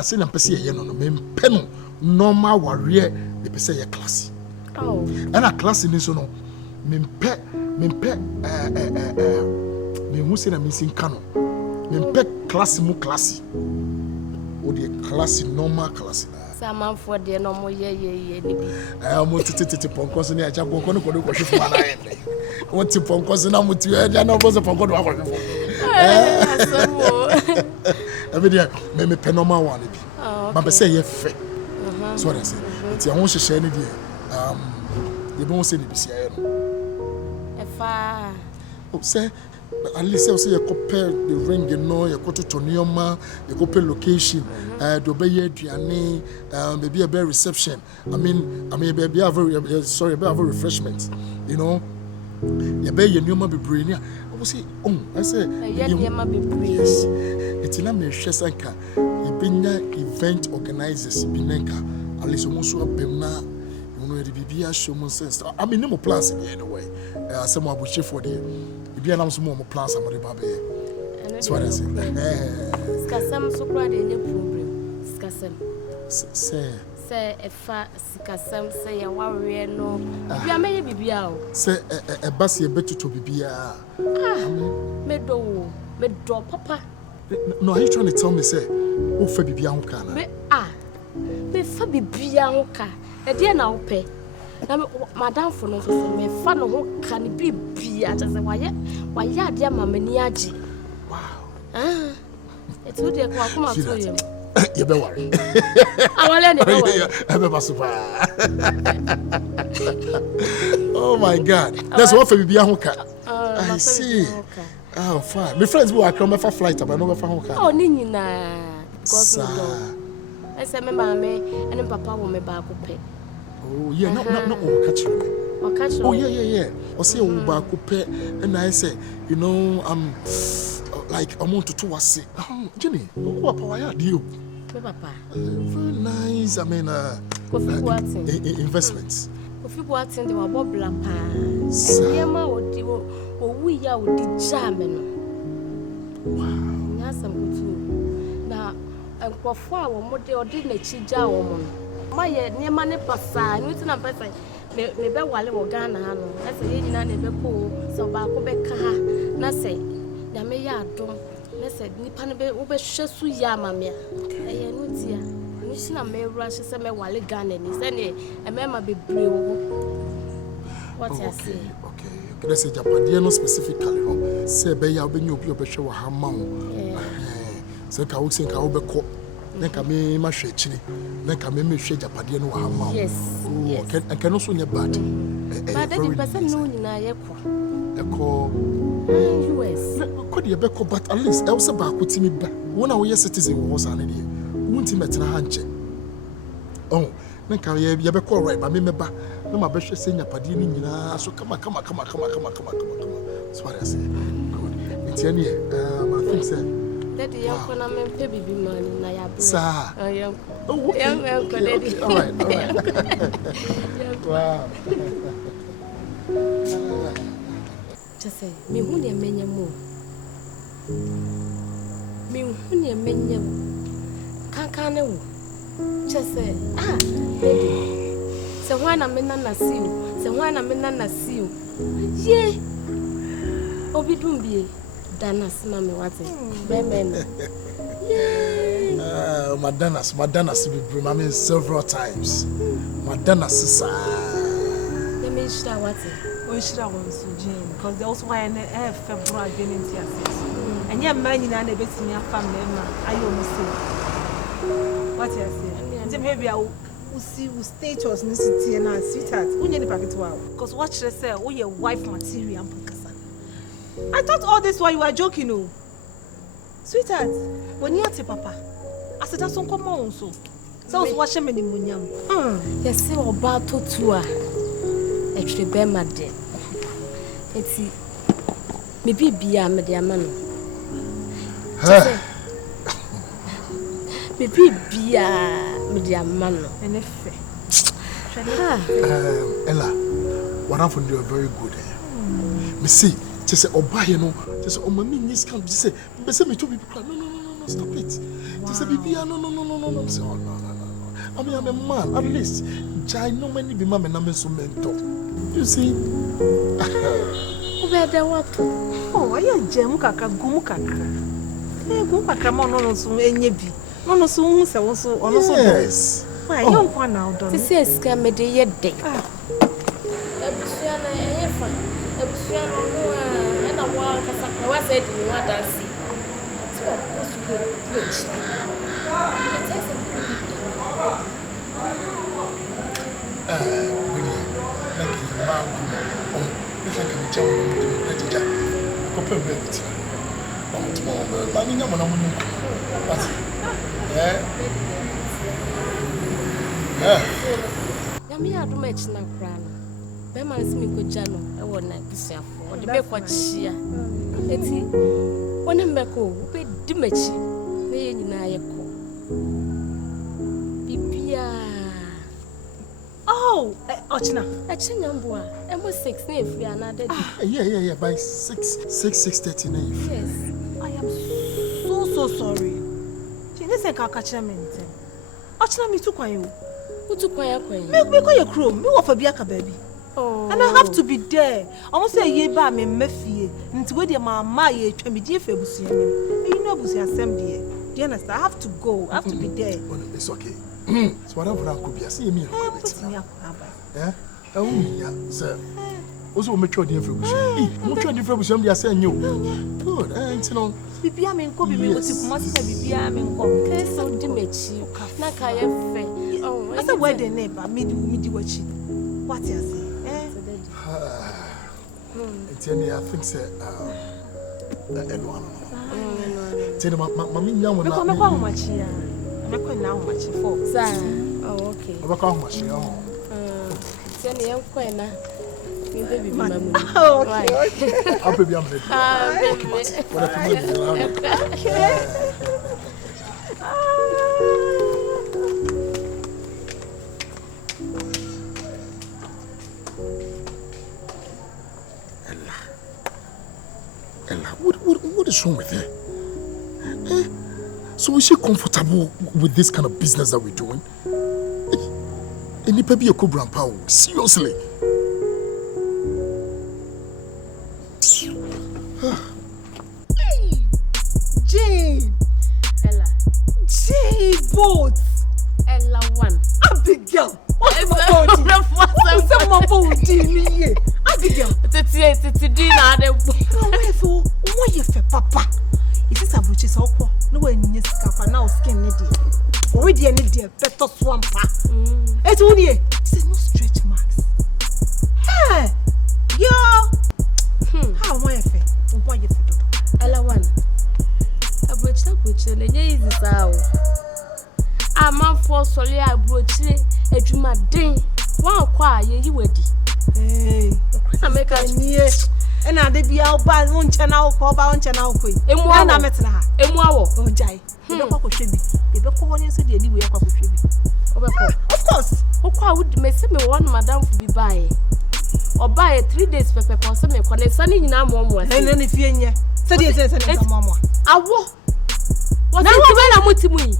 I say, I'm person, no, pen normal warrior, the person, classy. Oh. And a classy, no, me who say I'm missing canon. Me classy, more classy. Or the classy, normal classy. Some for the normal, yeah. I want to take it upon cousin. I jump on the question for my end. What to pon cousin? I'm with you. I know what's upon God. Every day, me penoma one. But say you fit. So what I say. It's your own share any day. You don't say the BCI. If I say, at least I say you compare the ring, you know, you go to Tonioma, you go pay location, do be Adriane, maybe a better reception. I mean, maybe a very about refreshment, you know. You be your new be brainy. I say, I say, yes. It's in a Meshasanka. You been event organizers, Binenka, at least almost a Bemna. The BBA show sense. I mean, no plans anyway. Someone will shift for the BBA and some more plans. I'm about that's what I say. Scasam so proud any problem. Scasam. Say a fat Scasam say a warrior no. You are made BBA. Say a bassy better to BBA. Medo, papa. No, are you trying to tell me, say, oh, for BBA can? Me for BBA. A dear now pay. Now, Madame for no me fun who can be as a wire. Why, yeah, dear Mamma. Wow. It's good. Come on, to you. You be worried. I will Oh my God. That's what for BBA. I see. Oh, fine. My friends will come for flight, but no for home. Oh, Nina. I said, Mamma, and Papa will me back pay. Oh, yeah, no, catch you. Oh, yeah. Or say, oh, back pay, and I say, you know, like, I want to say, Jenny, what power do you? Papa. Very nice. I mean, investments. If you go attend the Bobla Pan, and Yama would do, or we are with the German. Wow, yes, I'm good too. Now, and for 4 hours, what they didn't chija woman. My near money passa, Newton and Pessa, maybe while I was Ghana, that's a lady never cool, so Bacobeka, Nassay, Yamaya don't, Nassay, Nippanabe, Ubeshasu Yamamia, I know dear. You see, I may rush some while a gun and is any a member be brave. What I say? Okay. Let's say Japan, specifically, say, Bay, I'll be new people show her mount. So, I will think I'll be caught. Then come in my shade, then come in my shade Japan, her mount. Yes. I can also near bad. But then, person known in a call US. Could you be called, but at least Elsa back with me back. When our citizen was an idea. Intimate na hanche. Oh, na ka ye be call right, but me ba. Na ma be hwe senya pade ni nyina so come. So what I say. Good. It's any I think say. That YONKO na me pe bibi man na ya bre. Sir. Oh, YONKO lady. All right. Wow. Just say me hu ne menye mo. Me hu ne menye mo. Can't just say, baby. So when I'm in a seal, so when I'm in a seal, yea, Obidumbi, Danas, Mammy, what's it? Bemen. Madanas, I mean, several times. Madanas, let me start what's it. We should have one so Jane, because they also want to have February getting to and your man in a bit in your family, I almost say. What I say? Maybe I will see who status necessity and sweetheart. When you packet wow. Because what should I say? Oh, your wife material and I thought all this while you were joking, no. Sweetheart, when you are papa, I said that's come on so. So what's your many munyam? Yes, see about to actually bear my dead. It's maybe be a mediaman. Baby, be a medium man. And if Ella, what happened? You are very good. Me see, just say, oh, buy, you know, just oh, my minis can't say, but say me two people. No. stop it. She said, Bibi, no. I said, oh, no. I mean, I'm a man. At least, I know many be man and so mental. You see? Where the what? Oh, I am Jamukaka, Gumukaka. Gumukaka, no, so any be. No, so, yes. Why, you don't want now, don't you? This is scam a day. And I walk as I said, you want to see. Yami adu match na krano. Be man se me ko jano e wo na bisuafo. O de be kwa chia. Eti wona mbeko be di machi na ye nyina ye ko. Bibia. Oh, Ochina. Achinya mboa. Emo 6 na efi another day. Yeah. By 6:30 na efi. Yes. I am so sorry. She didn't catch me. Ochina me too kwan you. Who took my acquaint? Me go your crew. Me wa for biaka baby. Oh. And I have to be there. Almost say ye ba me mefie. Nti we dey mama ye twa me die fa busu ya me. You know busu asem there. Do you understand? I have to go. I have to be there. Oh, it's okay. So whatever I could be, I see me. Yeah? Yeah, sir. Also, make sure the information. Make sure the information they are saying you. Good. You know. Bibia me nko bibi go ti kuma say bibia me nko. So di mechi. Na ka ye fe. Oh, I say where the neighbor me di wachi. What you say? I think say everyone. Tell mommy now when I come kwa machi ya. Me kwa na machi for. Sir. Oh, okay. I kwa machi ya. Tell me yan kwa na. Me baby mamu. Okay. I'll be am ready. Okay, what I Ella, what is wrong with her? So is she comfortable with this kind of business that we're doing? And you be a cobra power. Seriously. Jane. Ella. Jane boat. Ella 1. Abigail. What's my body? What's my body? Abigail. Titi di na de. Where for? Why you fe papa? It is a butcher so cool. No way in your scalp now skin needy. Already any dear better swamper. It's only say no stretch marks. Hey, yo. How why you fe? Why you fe? Ella 1. Abrochi lenye easy sao. Man for soli abrochi edwuma den. Wan kwa ye yi wedi. Hey, na make a near. And I dey be out by one channel for ba one channel koi. Emu na metna ha. Emu awo. Oh jai. You be kwa hwebi. You be kwa woni so de ni we kwa hwebi. Obeko. Of course. Okwa would me say me one madam for be buy. Or buy 3 days pepe for say me kwa na sani nyina mo mo ase. Na fie nye. Say dey say na mo mo. Awo. What is when am mutimu yi?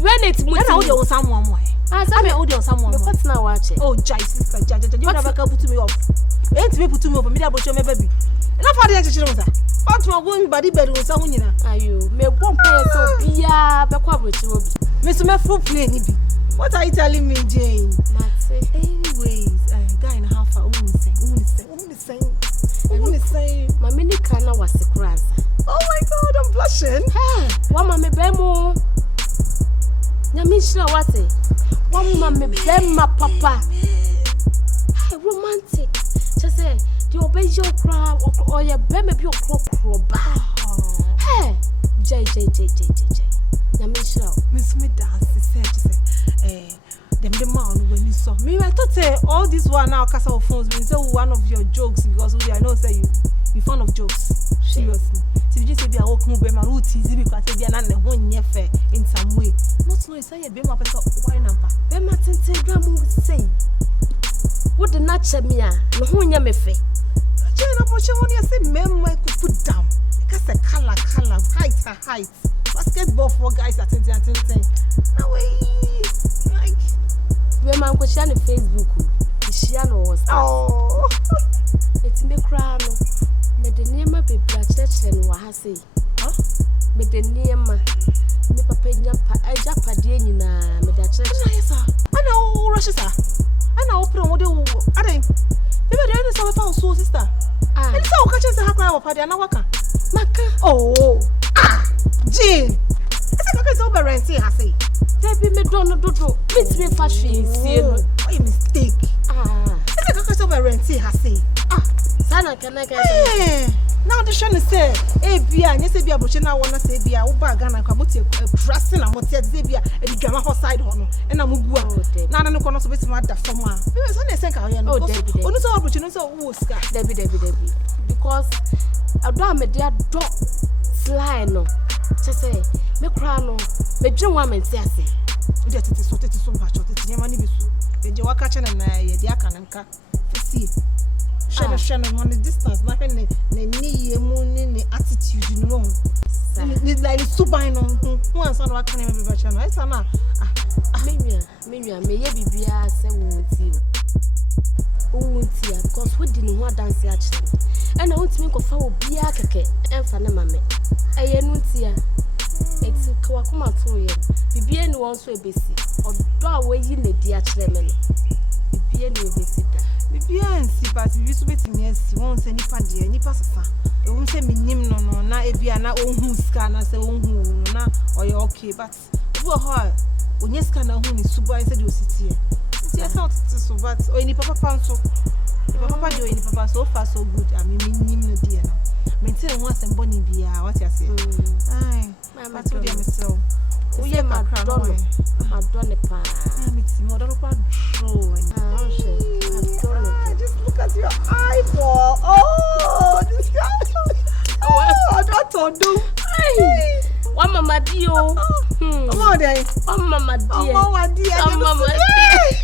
When it mutimu. Na wo de wo sam mo mo. Ah, say me wo de wo sam mo mo. Me kwat na wa che. Oh jai sister, jai. You never can put me off. Ain't me put me off. Me da bocho me baby. Na fa de chichire mo sa. What ma go body bed wo sa hunyina. Ayo, me bon pay so bia be kwa bochi obi. Me so me full play ni bi. What are you telling me, Jane? Mate. Anyways, guy in half a woman say. Mama ni kana wasikuraza. Oh my God, I'm blushing. Hey, wa mama bemo. Nyamishira wate. Wa mama bema papa. Hey, romantic. Just say, the obey your crowd or your bema be your crop. Hey, J. Nyamishira. Miss me dance, say, them the man when you saw me. I thought say all this one now cast of phones means say one of your jokes because I know say you fond of jokes. Seriously. So you just say be a walk move be man who tease because say be an one year fair in some way. Not know say be my person why number. Be my Instagram would say. What the nature me no ho nya me fe. Jane, I want you say mem I could put down. Because the color, height. basketball for guys at 10. No way. Like we man ko share on Facebook. Share no was. oh. It's me cry no. Me the name be church no wa ha say. Huh? Me the name me papa nyampa aja pade nyina me da church. Ana o rush sir. Ana o pro mo de wo. Aden. Baby dey say we fa so sister. Ah. And so o ka chese ha kwa wo pade na waka. Maka. Oh. Ah. Jean. Ese ka ka so be renting ha say. Baby me do no dodo. Meet me fa hwe sie no. Why mistake? Ah. Ese ka ka so be renting ha say. Ah. Sana kana ka. Eh. Now the shine say, EPI, you say be abroche na wanna say be a uba Ghana kwa bote trusting na mote say be e di drama for side hono. E na mugu a. Na no kono so be ma da fam a. Be so na senka we no. Onu so abroche no so wo ska. Debi. Because ado me dia do fly no. Say me kra no, me dwen wa menti ase. We dey tete so mba cho tete nyama ni bi so. Be je waka cha na ye dia aka nanka. See. Share on the distance, nothing ne money attitude no. It's like super no. One son what can be better no. It's na me ye bibia say wonti because we didn't want dance actually. And I want me ko fa obi akeke emfa na mame. Eye no ntia. Eti kwa kuma to ye. Bibia ni won so ebesi. Odo a we yi na di akere me no. Bibia ni ebesi da. Bibia nsi but bibi so betimi asi won se nipa de nipa sasa e won se minim no na ebia na ohun ska na se ohun na oye okay but obi ho onye ska na ohun ni suba se de ositi e ti e sa otiti so but o ni papa nso papa de o ni papa so far so good I mean minim no de na maintain ho asem boni bia what you say ai mama to de myself o ye makra Madonna pa me ti mo do kwa draw just look at your eyeball. Oh, this guy. Oh, don't do. Hey, one mama dio. Come on, day. One mama dear. Mama dear.